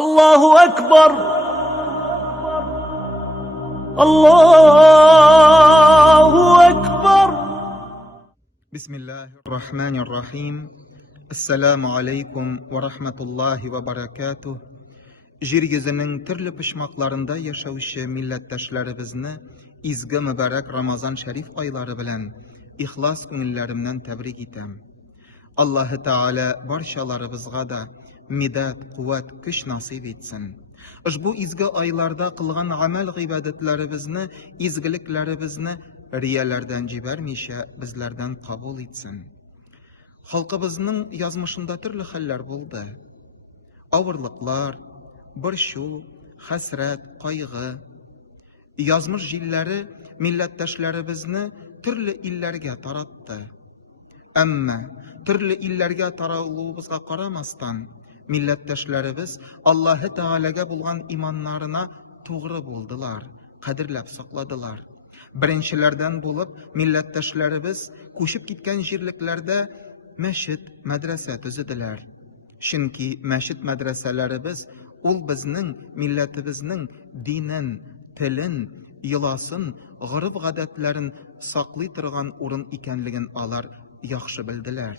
الله أكبر. الله أكبر. بسم الله الرحمن الرحيم. السلام عليكم ورحمة الله وبركاته. Yeryüzünün türlü pişmaklarında yaşauşu milletteşlerimizni izgi mübarek Ramazan şerif ayları bilen ihlas günlerimden tebrik etem. Allah-u Teala barşalarımızga da midat, kuvvet, güç nasip etsin. Bu izgi aylarda kılgan amel ibadetlerimizni, izgiliklerimizni riyalardan cibermişe bizlerden kabul etsin. Halkımızın yazmışında türlü haller buldu. Ağırlıklar, burşu, hasret, kaygı, yazmış jilleri milletteşlerimizni türlü illerge tarattı. Ama türlü illerge taralığımızga karamastan, milletteşlerimiz Allah-u Teala'ga bulgan imanlarına doğru buldular, kadirlep sakladılar. Birinçilerden bulup milletteşlerimiz koşup gitken jirliklerde meşit, medrese tüzüdüler. Çünkü meşit medreselerimiz ol bizning milletimizning dinin, tilin, yılasın, g'arib gadetlerin saklay turgan o'rin ekanligini alar yaxshi bildiler.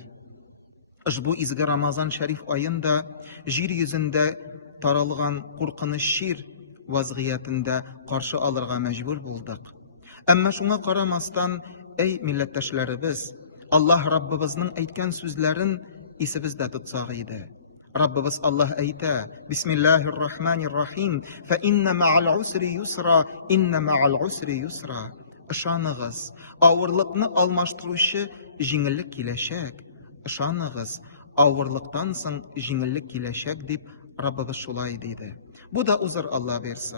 Bu izgi Ramazan şerif ayında jir yüzünde taralgan qo'rqinish şir vaziyetinde karşı alırga mecbur bulduk. Ama şuna karamastan ey milletteşlerimiz, Allah Rabbimizning aytgan so'zlarin esibizda tutsaq edi. Rabbimiz Allah ayta: Bismillahirrahmanirrahim. Fa inna ma'al usri yusra, inna ma'al usri yusra. Işanıgız, ağırlıkni almashtıruvchi jingillik kelashak. Işanıgız, ağırlıktan so'ng jingillik kelashak deb Rabbimiz shulay dedi. Bu da uzr Allah bersa.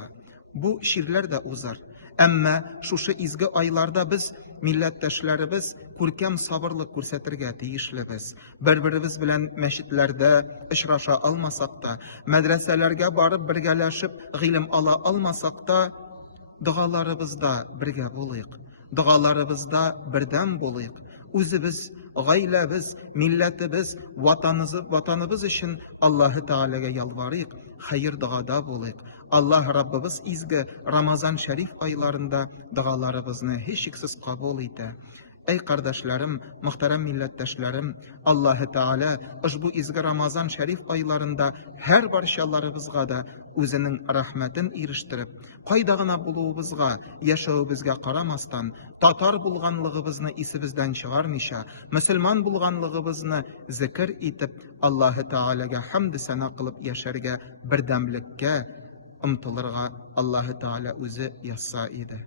Bu şirler de uzr. Amma şu izgi aylarda biz milletteşlerimiz ko'rkam sabırlık ko'rsatirga tegishlibiz. Bir-birimiz bilan meşitlerde ishlasha almasak da, medreselerge barib birgalashib ilm ala almasak da, dualarımızda birga bo'layıq. Dualarımızda birdan bo'layıq. O'zimiz, g'aylamiz, millatimiz, vatanımız için Allah-u Teala'ga yalvarıyıq. Hayır duada bo'layıq. Allah Rabbimiz izgi Ramazan şerif aylarında dualarımızı hiçsiz kabul ete. Ey kardeşlerim, muhterem milletteşlerim, Allah-u Teala bu izgi Ramazan şerif aylarında her barşalarımızga da özünün rahmetin eriştirip, kaydağına buluğumuzga, yaşağımızga karamastan, Tatar bulganlığımızı isibizden çıgarmışa, Müslüman bulganlığımızı zikir etip, Allah-u Teala'ga hamd sana kılıp yaşarga, birdemlikке, umtılırga Allah-u Teala özü yassa idi.